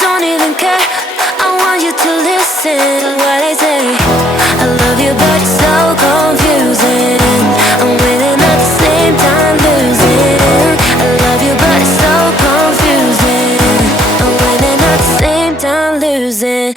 don't even care. I want you to listen to what I say. I love you but it's so confusing. I'm winning at the same time losing. I love you but it's so confusing. I'm winning at the same time losing.